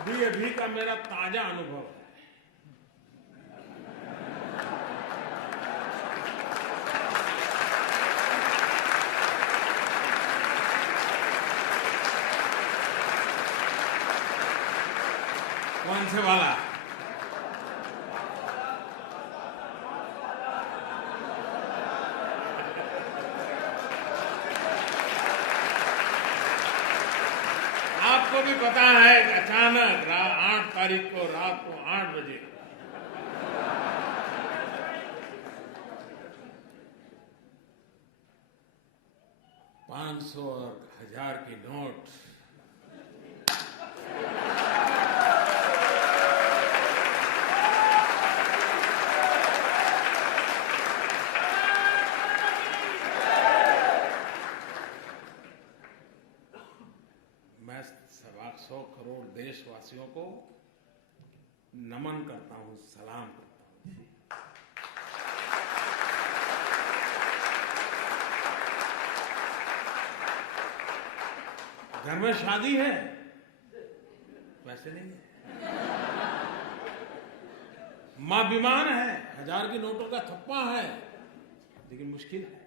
अभी अभी का मेरा ताजा अनुभव है। कौन से वाला? आपको भी पता है कि अचानक 8 तारीख को रात को 8 बजे $500 और 1000 की नोट मैं 125 करोड़ देशवासियों को नमन करता हूं, सलाम करता हूं। घर में शादी है, वैसे नहीं है। मां बीमार है, 1000 की नोटों का थप्पा है, लेकिन मुश्किल है।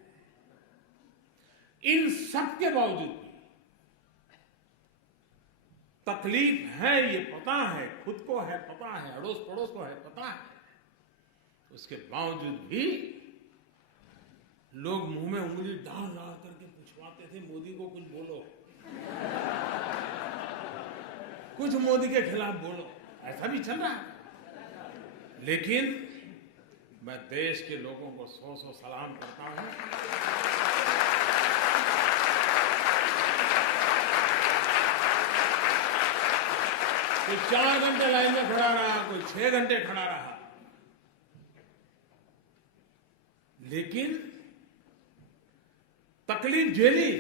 इन सब के बावजूद भी तकलीफ है, ये पता है, खुद को है पता है, अड़ोस पड़ोस को है पता है, उसके बावजूद भी लोग मुंह में उंगली डाल डाल करके पूछवाते थे, मोदी को कुछ बोलो, कुछ मोदी के खिलाफ बोलो। ऐसा भी चल रहा है। लेकिन मैं देश के लोगों को 100 सलाम करता हूं। कोई 4 घंटे लाइन में खड़ा रहा, कोई 6 घंटे खड़ा रहा, लेकिन तकलीफ झेली,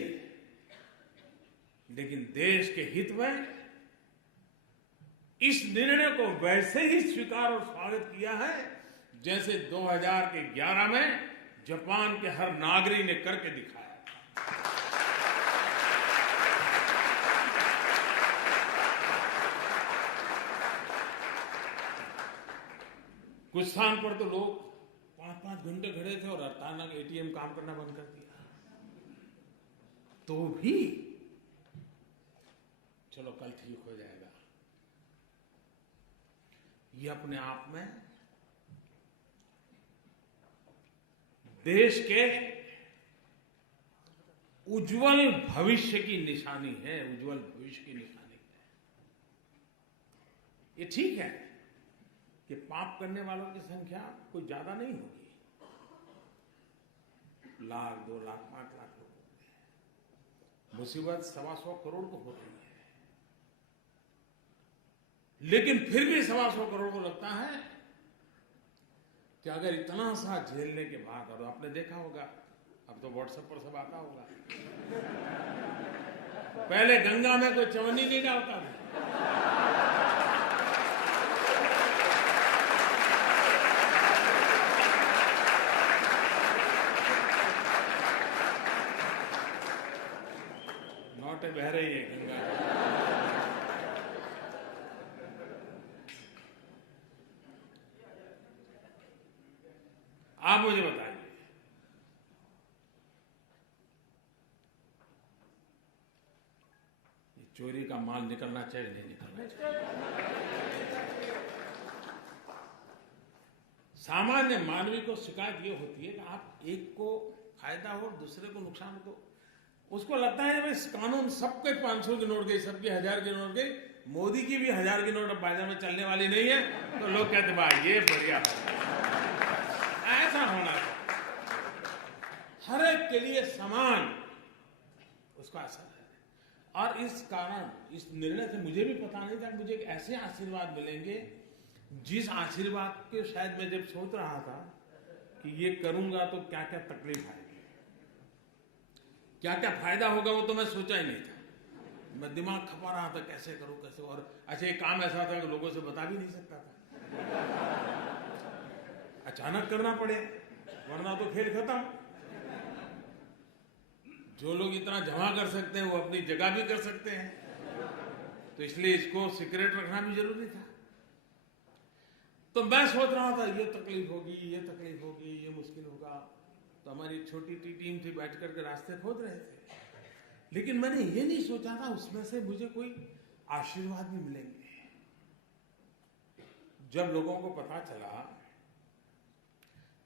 लेकिन देश के हित में इस निर्णय को वैसे ही स्वीकार और स्वागत किया है जैसे 2011 में जापान के हर नागरिक ने करके दिखाया। कुछ स्थान पर तो लोग 5-5 घंटे खड़े थे और अचानक एटीएम काम करना बंद कर दिया, तो भी चलो कल ठीक हो जाएगा। ये अपने आप में देश के उज्जवल भविष्य की निशानी है, उज्जवल भविष्य की निशानी है। ये ठीक है कि पाप करने वालों की संख्या कोई ज्यादा नहीं होगी, 1 लाख 2 लाख 5 लाख लोग होंगे, मुसीबत 125 करोड़ को हो रही है। लेकिन फिर भी 125 करोड़ को लगता है कि अगर इतना सा झेलने के बाद, और आपने देखा होगा, अब तो व्हाट्सएप पर सब आता होगा, पहले गंगा में कोई चवन्नी नहीं डालता था, नोटें बह रही है गंगा। आप मुझे बताइए, ये चोरी का माल निकलना चाहिए नहीं निकलना चाहिए? सामान्य मानवी को शिकायत ये होती है कि आप एक को फायदा हो दूसरे को नुकसान हो, उसको लगता है भाई कानून सबके 500 की नोट गई, सबकी 1000 की नोट गई, मोदी की भी 1000 की नोट अब बाजार में चलने वाली नहीं है, तो लोग कहते भाई ये बढ़िया है। ऐसा होना चाहिए, हर एक के लिए समान उसका असर है। और इस कारण, इस निर्णय से मुझे भी पता नहीं था कि मुझे ऐसे आशीर्वाद मिलेंगे, जिस आशीर्वाद के शायद मैं जब सोच रहा था कि ये करूंगा तो क्या क्या तकलीफ आएगी, क्या क्या फायदा होगा, वो तो मैं सोचा ही नहीं था। मैं दिमाग खपा रहा था कैसे करूं कैसे, और अच्छा ये काम ऐसा था कि लोगों से बता भी नहीं सकता था, अचानक करना पड़े, वरना तो खेल खत्म। जो लोग इतना जमा कर सकते हैं वो अपनी जगह भी कर सकते हैं, तो इसलिए इसको सीक्रेट रखना भी जरूरी था। तो मैं सोच रहा था ये तकलीफ होगी, ये तकलीफ होगी, ये मुश्किल होगा। तो हमारी एक छोटी टीम थी, बैठ करके रास्ते खोद रहे थे। लेकिन मैंने ये नहीं सोचा था उसमें से मुझे कोई आशीर्वाद भी मिलेंगे। जब लोगों को पता चला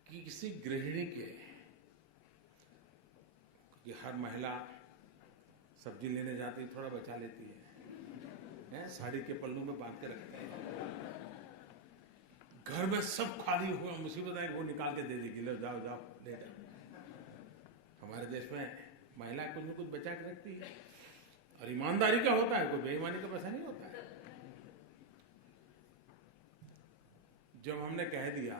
कि किसी गृहिणी के, कि हर महिला सब्जी लेने जाती है, थोड़ा बचा लेती है, साड़ी के पल्लू में बांध के रखती है, घर में सब खाली हुआ, मुसीबत आई, वो निकाल के दे देगी, लो जाओ जाओ ले जाओ। हमारे देश में महिला कुछ न कुछ बचा के रखती है, और ईमानदारी का होता है, कोई बेईमानी का पैसा नहीं होता है। जब हमने कह दिया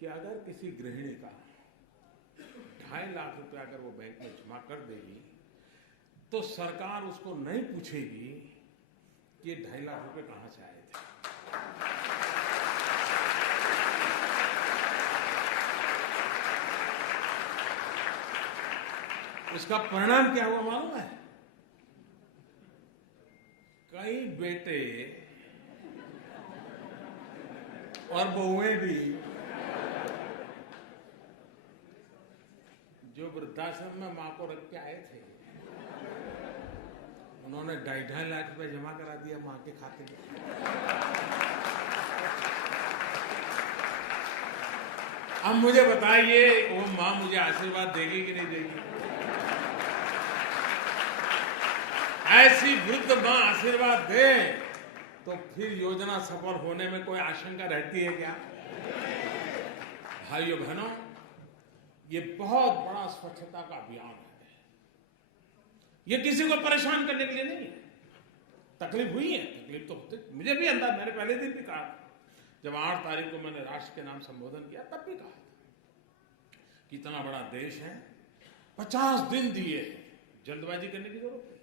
कि अगर किसी गृहिणी का 2.5 लाख रुपया अगर वो बैंक में जमा कर देगी तो सरकार उसको नहीं पूछेगी कि ये 2.5 लाख रुपए कहां से आए थे। उसका परिणाम क्या हुआ मालूम है? कई बेटे और बहुएं भी जो वृद्धाश्रम में मां को रख के आए थे, उन्होंने 2.5 लाख रुपए जमा करा दिया मां के खाते में। अब मुझे बताइए वो मां मुझे आशीर्वाद देगी कि नहीं देगी? ऐसी वृद्ध मां आशीर्वाद दे तो फिर योजना सफल होने में कोई आशंका रहती है क्या? भाइयों बहनों, ये बहुत बड़ा स्वच्छता का अभियान है। ये किसी को परेशान करने के लिए नहीं है। तकलीफ हुई है, तकलीफ तो होती, मुझे भी अंदाज, मैंने पहले दिन भी कहा, जब 8 तारीख को मैंने राष्ट्र के नाम संबोधन किया तब भी कहा कि इतना बड़ा देश है, 50 दिन दिए हैं, जल्दबाजी करने की जरूरत नहीं।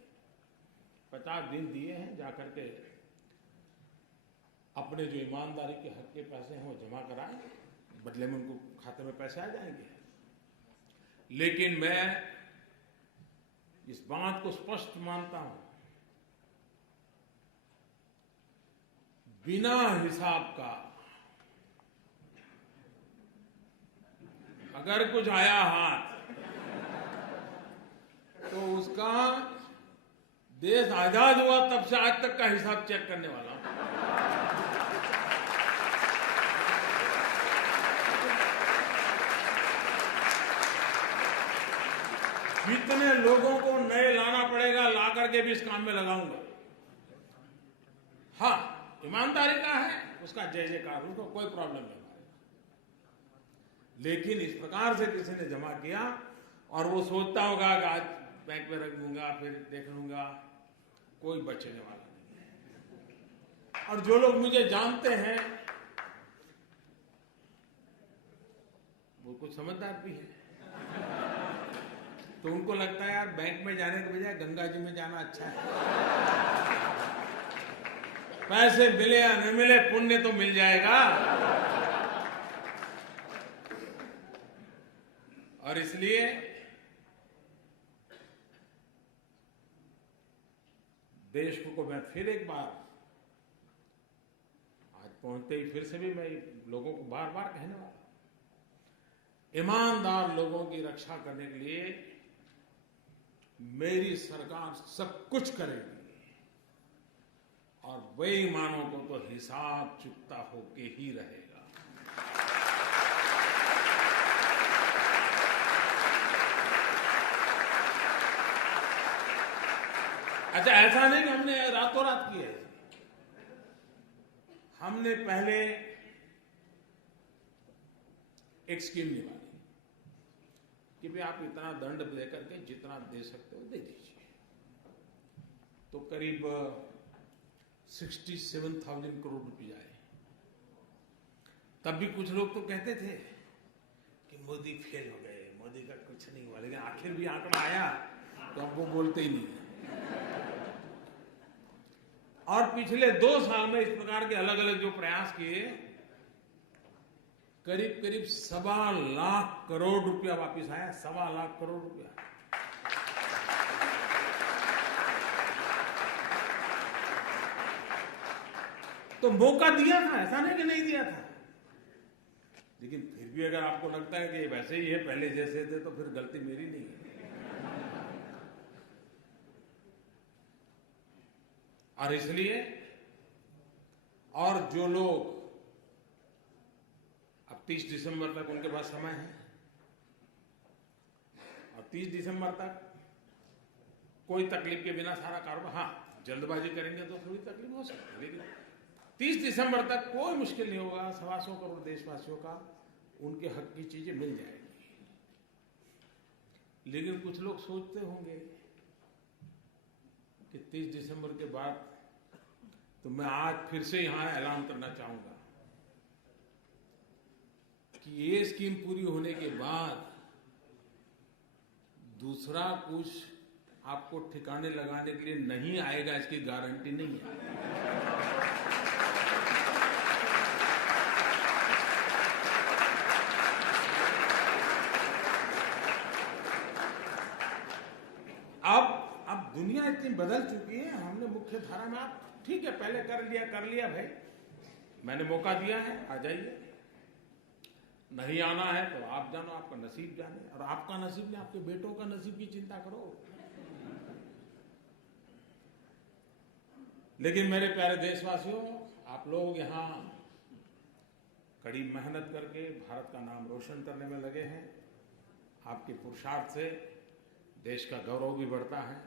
50 दिन दिए हैं, जाकर के अपने जो ईमानदारी के हक के पैसे हैं वो जमा कराएं, बदले में उनको खाते में पैसे आ जाएंगे। लेकिन मैं इस बात को स्पष्ट मानता हूं, बिना हिसाब का अगर कुछ आया हाथ तो उसका देश आजाद हुआ तब से आज तक का हिसाब चेक करने वाला। जितने लोगों को नए लाना पड़ेगा ला करके भी इस काम में लगाऊंगा। हाँ, ईमानदारी का है, उसका जय जयकार, उसको कोई प्रॉब्लम नहीं। लेकिन इस प्रकार से किसी ने जमा किया और वो सोचता होगा कि आज बैंक में रख दूंगा फिर देख लूंगा, कोई बचने वाला नहीं है। और जो लोग मुझे जानते हैं वो कुछ समझदार भी है, तो उनको लगता है यार बैंक में जाने के बजाय गंगा जी में जाना अच्छा है। पैसे मिले या न मिले, पुण्य तो मिल जाएगा। और इसलिए देश को मैं फिर एक बार, आज पहुंचते ही फिर से भी मैं लोगों को बार बार कहने वाला, ईमानदार लोगों की रक्षा करने के लिए मेरी सरकार सब कुछ करेगी, और बेईमानों को तो हिसाब चुकता होके ही रहेगा। अच्छा, ऐसा नहीं कि हमने रातों रात किया है। हमने पहले एक स्कीम निकाली कि भाई आप इतना दंड देकर के जितना दे सकते हो दे दीजिए। तो करीब 67,000 करोड़ रुपए आए। तब भी कुछ लोग तो कहते थे कि मोदी फेल हो गए, मोदी का कुछ नहीं हुआ, लेकिन आखिर भी आंकड़ा आया तो अब वो बोलते ही नहीं। और पिछले 2 साल में इस प्रकार के अलग अलग जो प्रयास किए, करीब करीब 1.25 लाख करोड़ रुपया वापिस आया। 1.25 लाख करोड़ रुपया। तो मौका दिया था, ऐसा नहीं कि नहीं दिया था। लेकिन फिर भी अगर आपको लगता है कि वैसे ही है पहले जैसे थे, तो फिर गलती मेरी नहीं है। और इसलिए और जो लोग अब 30 दिसंबर तक उनके पास समय है, और 30 दिसंबर तक कोई तकलीफ के बिना सारा कारोबार, हाँ जल्दबाजी करेंगे तो थोड़ी तकलीफ हो सकती है, लेकिन 30 दिसंबर तक कोई मुश्किल नहीं होगा। 125 करोड़ देशवासियों का उनके हक की चीजें मिल जाएंगी। लेकिन कुछ लोग सोचते होंगे कि 30 दिसंबर के बाद, तो मैं आज फिर से यहां ऐलान करना चाहूंगा कि ये स्कीम पूरी होने के बाद दूसरा कुछ आपको ठिकाने लगाने के लिए नहीं आएगा, इसकी गारंटी नहीं है। अब दुनिया इतनी बदल चुकी है, हमने मुख्य धारा में, आप ठीक है पहले कर लिया भाई, मैंने मौका दिया है, आ जाइए। नहीं आना है तो आप जानो, आपका नसीब जाने, और आपका नसीब नहीं, आपके बेटों का नसीब की चिंता करो। लेकिन मेरे प्यारे देशवासियों, आप लोग यहाँ कड़ी मेहनत करके भारत का नाम रोशन करने में लगे हैं। आपके पुरुषार्थ से देश का गौरव भी बढ़ता है।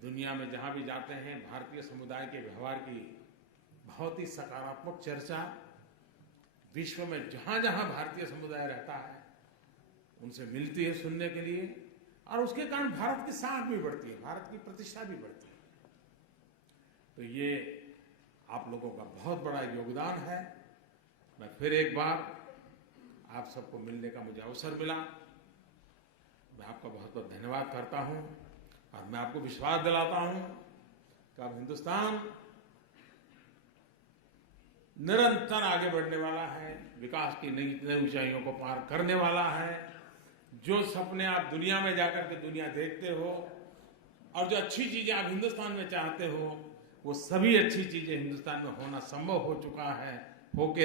दुनिया में जहां भी जाते हैं, भारतीय समुदाय के व्यवहार की बहुत ही सकारात्मक चर्चा विश्व में जहां जहां भारतीय समुदाय रहता है उनसे मिलती है सुनने के लिए, और उसके कारण भारत की साख भी बढ़ती है, भारत की प्रतिष्ठा भी बढ़ती है। तो ये आप लोगों का बहुत बड़ा योगदान है। मैं फिर एक बार आप सबको मिलने का मुझे अवसर मिला, मैं आपका बहुत बहुत धन्यवाद करता हूं, और मैं आपको विश्वास दिलाता हूं कि अब हिंदुस्तान निरंतर आगे बढ़ने वाला है, विकास की नई नई ऊंचाइयों को पार करने वाला है। जो सपने आप दुनिया में जाकर के दुनिया देखते हो, और जो अच्छी चीजें आप हिंदुस्तान में चाहते हो, वो सभी अच्छी चीजें हिंदुस्तान में होना संभव हो चुका है, होके